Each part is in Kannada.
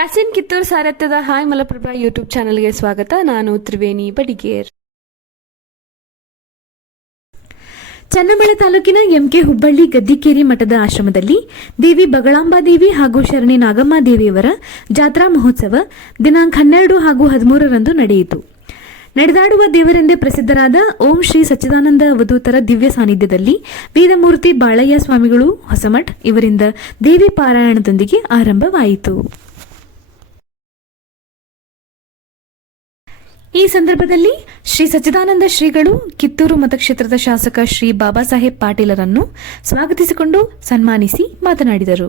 ಯಾಸಿನ್ ಕಿತ್ತೂರ್ ಸಾರಥ್ಯದ ಹಾಯ್ ಮಲಪ್ರಭಾ ಯೂಟ್ಯೂಬ್ ಚಾನೆಲ್ಗೆ ಸ್ವಾಗತ. ನಾನು ತ್ರಿವೇಣಿ ಬಡಿಗೇರ್. ಚನ್ನಬಾಳೆ ತಾಲೂಕಿನ ಎಂಕೆ ಹುಬ್ಬಳ್ಳಿ ಗದ್ದಿಕೇರಿ ಮಠದ ಆಶ್ರಮದಲ್ಲಿ ದೇವಿ ಬಗಳಾಂಬಾದೇವಿ ಹಾಗೂ ಶರಣಿ ನಾಗಮ್ಮ ದೇವಿಯವರ ಜಾತ್ರಾ ಮಹೋತ್ಸವ ದಿನಾಂಕ 12 ಹಾಗೂ 13ರಂದು ನಡೆಯಿತು. ನಡೆದಾಡುವ ದೇವರೆಂದೇ ಪ್ರಸಿದ್ಧರಾದ ಓಂ ಶ್ರೀ ಸಚ್ಚಿದಾನಂದ ಅವಧೂತರ ದಿವ್ಯ ಸಾನ್ನಿಧ್ಯದಲ್ಲಿ ವೇದಮೂರ್ತಿ ಬಾಳಯ್ಯ ಸ್ವಾಮಿಗಳು ಹೊಸಮಠ್ ಇವರಿಂದ ದೇವಿ ಪಾರಾಯಣದೊಂದಿಗೆ ಆರಂಭವಾಯಿತು. ಈ ಸಂದರ್ಭದಲ್ಲಿ ಶ್ರೀ ಸಚ್ಚಿದಾನಂದ ಶ್ರೀಗಳು ಕಿತ್ತೂರು ಮತಕ್ಷೇತ್ರದ ಶಾಸಕ ಶ್ರೀ ಬಾಬಾ ಸಾಹೇಬ್ ಪಾಟೀಲರನ್ನು ಸ್ವಾಗತಿಸಿಕೊಂಡು ಸನ್ಮಾನಿಸಿ ಮಾತನಾಡಿದರು.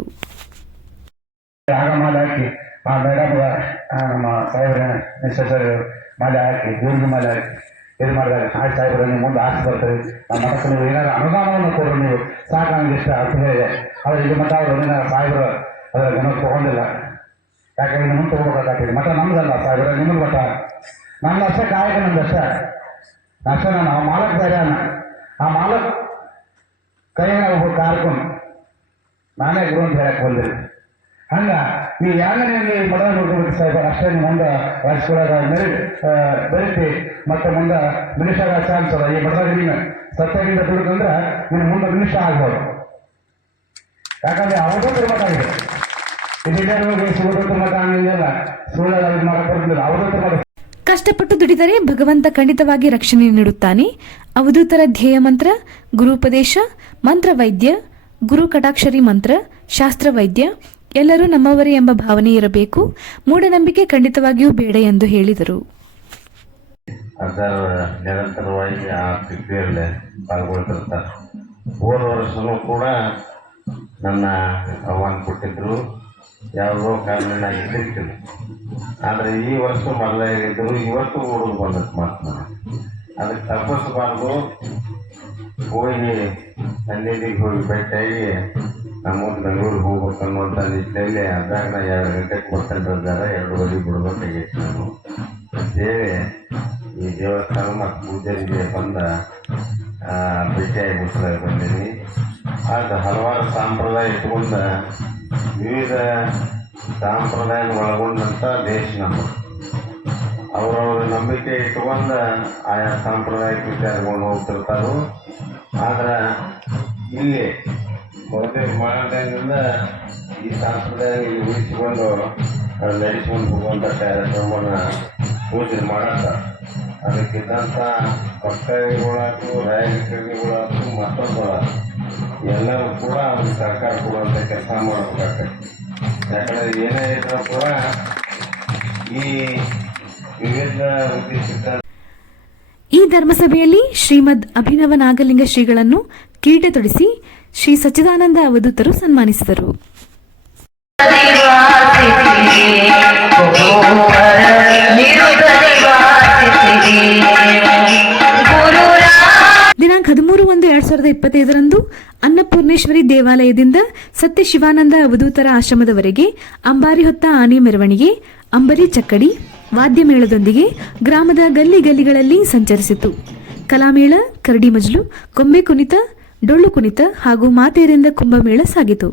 ಅನುದಾನವನ್ನು ಕೊಡರು ನೀವು ಸಾಕು, ನನಗೆ ಇಷ್ಟ ಅರ್ಥ ಇದೆ. ಆದರೆ ಇದು ಮಠ ಅವರು ಸಾಹೇಬರು ಅದರ ಗಮನ ತಗೊಂಡಿಲ್ಲ. ಯಾಕಂದ್ರೆ ನಿಮ್ಮನ್ನು ತಗೋಬೇಕಾಗ್ತದೆ. ಮಠ ನಮ್ದಲ್ಲ ಸಾಹೇಬ್ರ, ನಿಮ್ಮದು ಮಠ. ನನ್ನ ಅಷ್ಟೇ ಕಾಯಕ, ನಮ್ದಷ್ಟೇ ಅಷ್ಟೇ. ನಾನು ಆ ಮಾಲಕ್ ಬೇರೆ, ಆ ಮಾಲಕ್ ಕೈಯಾಗ ಒಬ್ಬ ಕಾರ್ಕೊಂಡು ನಾನೇ ಗುರು ಅಂತ ಹೇಳಕ್ ಬಂದಿರಿ. ಹಂಗ ನೀವು ಯಾರ ನಿಮಗೆ ಮಠ ನೋಡ್ಕೋಬೇಕು ಸಾಹೇಬ, ಅಷ್ಟೇ ನೀವು ಮುಂದೆ ರಾಜಕೀಯ ಬೆಳಿತಿ. ಮತ್ತೆ ಮುಂದೆ ಮಿನಿಸ್ಟರ್ ಚಾನ್ಸ್ ಅದ. ಈ ಮಠದಾಗ ನೀನು ಸತ್ಯದಿಂದ ದುಡ್ಕಂದ್ರೆ ನೀನು ಮುಂದೆ ಮಿನಿಸ್ಟರ್ ಆಗ್ಬೋದು. ಯಾಕಂದ್ರೆ ಅವಧೂತರ ಮಠ ಇದೆ. ಇದು ಸುವಧೂತರ ಮಠ ಹಂಗಿಲ್ಲ, ಸುಳ್ಳು ಮಾಡಕ್ ಬರ್ತಿಲ್ಲ. ಅವಧೂತರ ಮಠ ಕಷ್ಟಪಟ್ಟು ದುಡಿದರೆ ಭಗವಂತ ಖಂಡಿತವಾಗಿ ರಕ್ಷಣೆ ನೀಡುತ್ತಾನೆ. ಅವಧೂತರ ಧ್ಯೇಯ ಮಂತ್ರ ಗುರುಪದೇಶ, ಮಂತ್ರವೈದ್ಯ, ಗುರು ಕಟಾಕ್ಷರಿ ಮಂತ್ರ, ಶಾಸ್ತ್ರವೈದ್ಯ ಎಲ್ಲರೂ ನಮ್ಮವರೇ ಎಂಬ ಭಾವನೆ ಇರಬೇಕು. ಮೂಢನಂಬಿಕೆ ಖಂಡಿತವಾಗಿಯೂ ಬೇಡ ಎಂದು ಹೇಳಿದರು. ನಿರಂತರವಾಗಿ ಆ ಪ್ರಕ್ರಿಯೆಯಲ್ಲಿ ಪಾಲ್ಗೊಳ್ತಿರ್ತಾರೆ. ಹೋದ ವರ್ಷನೂ ಕೂಡ ನನ್ನ ಆಹ್ವಾನ ಕೊಟ್ಟಿದ್ರು, ಯಾವುದೋ ಕಾರಣದಿಂದ ಇದ್ದಿರ್ತಿದ್ರು. ಆದರೆ ಈ ವರ್ಷ ಮೊದಲೇ ಇದ್ದರು, ಇವತ್ತು ಹುಡುಗ ಬಂದಕ್ಕೆ ಮಾತು ಅದಕ್ಕೆ ತಪ್ಪಿಸಬಾರ್ದು. ಹೋಗಿ ಸನ್ನಿಧಿಗೆ ಹೋಗಿ ಭೇಟಿಯಾಗಿ ನಮ್ಮ ಬೆಂಗಳೂರಿಗೆ ಹೋಗ್ಬೇಕು ಅನ್ನುವಂಥ ನಿಟ್ಟಿನಲ್ಲಿ ಅದಾಗ ನಾ 2 ಗಂಟೆಗೆ ಬರ್ತಾಯಿದ್ದಾರೆ. 2 ಬಿಡ್ಬೇಕಾಗಿತ್ತು ನಾನು ಅಂತೇಳಿ ಈ ದೇವಸ್ಥಾನ ಮತ್ತು ಪೂಜಾರಿಗೆ ಬಂದ ಭೇಟಿಯಾಗಿ ಬಂದೀನಿ. ಅದು ಹಲವಾರು ಸಂಪ್ರದಾಯ ಇಟ್ಕೊಂಡ, ವಿವಿಧ ಸಂಪ್ರದಾಯ ಒಳಗೊಂಡಂಥ ದೇಶ ನಮ್ಮದು. ಅವರವ್ರ ನಂಬಿಕೆ ಇಟ್ಕೊಂಡು ಆಯಾ ಸಾಂಪ್ರದಾಯಿಕ ವಿಚಾರಗಳು ಹೋಗ್ತಿರ್ತಾರೋ. ಆದ್ರೆ ಇಲ್ಲಿ ಮೊದಲೇ ಮಾಡೋದ್ರಿಂದ ಈ ಸಂಪ್ರದಾಯ ಇಲ್ಲಿ ಉಳಿಸಿಕೊಂಡು ನಡೆಸ್ಕೊಂಡು ಹೋಗುವಂಥ ಕಾರ್ಯಕ್ರಮವನ್ನು ಯೋಚನೆ ಮಾಡತ್ತ. ಅದಕ್ಕಿದ್ದಂಥ ಪಕ್ಷಗಳಾಯ್ತು, ರಾಜಕೀಯಗಳಾಯ್ತು, ಮತ್ತೊಂದು ಎಲ್ಲರೂ ಕೂಡ ಅವ್ರಿಗೆ ಸರ್ಕಾರ ಕೊಡುವಂಥ ಕೆಲಸ ಮಾಡಬೇಕಾಗ್ತದೆ. ಯಾಕಂದರೆ ಏನೇ ಇದ್ರೂ ಕೂಡ ಈ ವಿವಿಧ ಉದ್ದೇಶಿತ ಈ ಧರ್ಮಸಭೆಯಲ್ಲಿ ಶ್ರೀಮದ್ ಅಭಿನವ ನಾಗಲಿಂಗ ಶ್ರೀಗಳನ್ನು ಕಿರೀಟ ತೊಡಿಸಿ ಶ್ರೀ ಸಚ್ಚಿದಾನಂದ ಅವಧೂತರು ಸನ್ಮಾನಿಸಿದರು. ದಿನಾಂಕ 13/1/2025ರಂದು ಅನ್ನಪೂರ್ಣೇಶ್ವರಿ ದೇವಾಲಯದಿಂದ ಸತ್ಯ ಶಿವಾನಂದ ಅವಧೂತರ ಆಶ್ರಮದವರೆಗೆ ಅಂಬಾರಿ ಹೊತ್ತ ಆನೆ ಮೆರವಣಿಗೆ, ಅಂಬರಿ ಚಕ್ಕಡಿ, ವಾದ್ಯ ಮೇಳದೊಂದಿಗೆ ಗ್ರಾಮದ ಗಲ್ಲಿ ಗಲ್ಲಿಗಳಲ್ಲಿ ಸಂಚರಿಸಿತು. ಕಲಾಮೇಳ, ಕರಡಿ ಮಜಲು, ಕೊಂಬೆ ಕುಣಿತ, ಡೊಳ್ಳು ಕುಣಿತ ಹಾಗೂ ಮಾತೆಯರಿಂದ ಕುಂಭಮೇಳ ಸಾಗಿತು.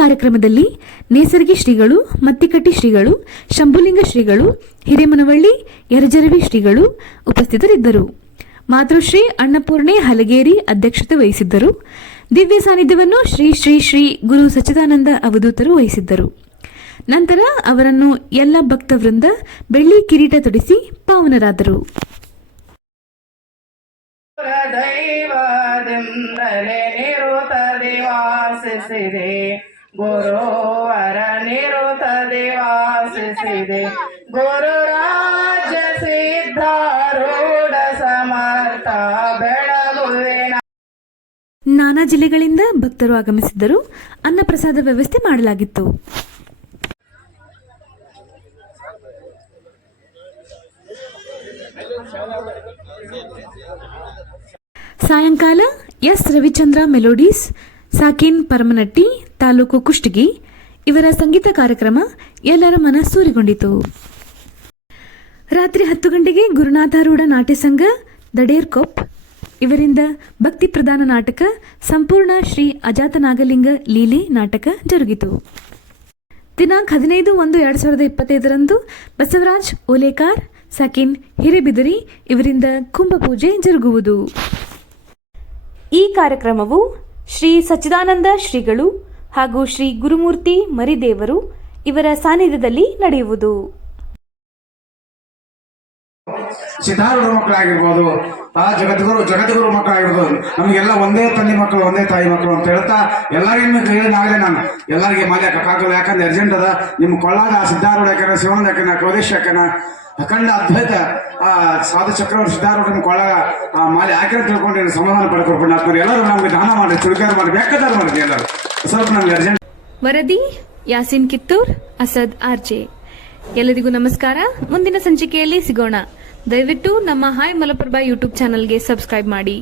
ಕಾರ್ಯಕ್ರಮದಲ್ಲಿ ನೇಸರ್ಗಿ ಶ್ರೀಗಳು, ಮತ್ತಿಕಟ್ಟಿ ಶ್ರೀಗಳು, ಶಂಭುಲಿಂಗ ಶ್ರೀಗಳು, ಹಿರೇಮನವಳ್ಳಿ, ಯರಜರವಿ ಶ್ರೀಗಳು ಉಪಸ್ಥಿತರಿದ್ದರು. ಮಾತೃಶ್ರೀ ಅನ್ನಪೂರ್ಣೆ ಹಲಗೇರಿ ಅಧ್ಯಕ್ಷತೆ ವಹಿಸಿದ್ದರು. ದಿವ್ಯ ಸಾನ್ನಿಧ್ಯವನ್ನು ಶ್ರೀ ಶ್ರೀ ಶ್ರೀ ಗುರು ಸಚ್ಚಿದಾನಂದ ಅವಧೂತರು ವಹಿಸಿದ್ದರು. ನಂತರ ಅವರನ್ನು ಎಲ್ಲ ಭಕ್ತವೃಂದ ಬೆಳ್ಳಿ ಕಿರೀಟ ತೊಡಿಸಿ ಪಾವನರಾದರು. ಗುರುವರ ನಿರುತ ದಿವಾಸಿಸಿದೆ ಗುರು ರಾಜ ಸಿದ್ಧಾರೂಢ ಸಮರ್ಥ ಬೆಳಗುವಿನ. ನಾನಾ ಜಿಲ್ಲೆಗಳಿಂದ ಭಕ್ತರು ಆಗಮಿಸಿದ್ದರು. ಅನ್ನಪ್ರಸಾದ ವ್ಯವಸ್ಥೆ ಮಾಡಲಾಗಿತ್ತು. ಸಾಯಂಕಾಲ ಎಸ್ ರವಿಚಂದ್ರ ಮೆಲೋಡೀಸ್ ಸಾಕಿನ್ ಪರಮನಟ್ಟಿ ತಾಲೂಕು ಕುಷ್ಟಗಿ ಇವರ ಸಂಗೀತ ಕಾರ್ಯಕ್ರಮ ಎಲ್ಲರ ಮನಸ್ಸೂರಿಗೊಂಡಿತು. ರಾತ್ರಿ 10 ಗಂಟೆಗೆ ಗುರುನಾಥಾರೂಢ ನಾಟ್ಯ ಸಂಘ ದಡೇರ್ಕೊಪ್ ಇವರಿಂದ ಭಕ್ತಿ ಪ್ರಧಾನ ನಾಟಕ ಸಂಪೂರ್ಣ ಶ್ರೀ ಅಜಾತನಾಗಲಿಂಗ ಲೀಲೆ ನಾಟಕ ಜರುಗಿತು. ದಿನಾಂಕ 15/1/2025 ಬಸವರಾಜ್ ಓಲೇಕಾರ್ ಸಾಕಿನ್ ಹಿರೇಬಿದರಿ ಇವರಿಂದ ಕುಂಭಪೂಜೆ ಜರುಗುವುದು. ಈ ಕಾರ್ಯಕ್ರಮವು ಶ್ರೀ ಸಚ್ಚಿದಾನಂದ ಶ್ರೀಗಳು ಹಾಗೂ ಶ್ರೀ ಗುರುಮೂರ್ತಿ ಮರಿದೇವರು ಇವರ ಸಾನ್ನಿಧ್ಯದಲ್ಲಿ ನಡೆಯುವುದು. ಸಿದ್ಧಾರೂಢ ಮಕ್ಕಳಾಗಿರ್ಬೋದು, ಆ ಜಗದ್ಗುರು ಮಕ್ಕಳಾಗಿರ್ಬೋದು, ನಮಗೆಲ್ಲ ಒಂದೇ ತಂದೆ ಮಕ್ಕಳು ಒಂದೇ ತಾಯಿ ಮಕ್ಕಳು ಅಂತ ಹೇಳ್ತಾ ಎಲ್ಲರಿಗೂ ಹೇಳಿದಾಗಲೇ ನಾನು ಎಲ್ಲರಿಗೆ ಮಾಲೆ ಹಾಕೋಕ್ಕಾಗಲ್ಲ. ಯಾಕಂದ್ರೆ ಅರ್ಜೆಂಟ್ ಅದ. ನಿಮ್ಮ ಕೊಳ್ಳಾಗ ಸಿದ್ಧಾರೂಢ ಯಾಕನ, ಶಿವಾನಂದ ಯಾಕನ, ಕೌದೇಶ್ ಯಾಕನ, ಅಖಂಡ ಅದ್ವೈತ ಸಾಧು ಚಕ್ರವರ್ತಿ ಸಿದ್ಧಾರೂಢನ ಕೊಳ್ಳಾಗ ಆ ಮಾಲೆ ಹಾಕಿರೋ ತಿಳ್ಕೊಂಡು ಸಮಾಧಾನ ಪಡ್ಕೊಂಡು ಆಗ್ತಾರೆ. ಎಲ್ಲರೂ ನಮ್ಗೆ ದಾನ ಮಾಡಿ ಚುರುಕಾರ ಮಾಡಿ ಬೇಕಾದ್ರೆ ಮಾಡಿ ಎಲ್ಲರೂ ಸ್ವಲ್ಪ ನಮ್ಗೆ ಅರ್ಜೆಂಟ್. ವರದಿ ಯಾಸಿನ್ ಕಿತ್ತೂರ್, ಅಸದ್ ಆರ್ಜೆ. ಎಲ್ಲರಿಗೂ ನಮಸ್ಕಾರ. ಮುಂದಿನ ಸಂಚಿಕೆಯಲ್ಲಿ ಸಿಗೋಣ. ದಯವಿಟ್ಟು ನಮ್ಮ ಹಾಯ್ ಮಲಪ್ರಭಾ ಯೂಟ್ಯೂಬ್ ಚಾನಲ್ಗೆ ಸಬ್ಸ್ಕ್ರೈಬ್ ಮಾಡಿ.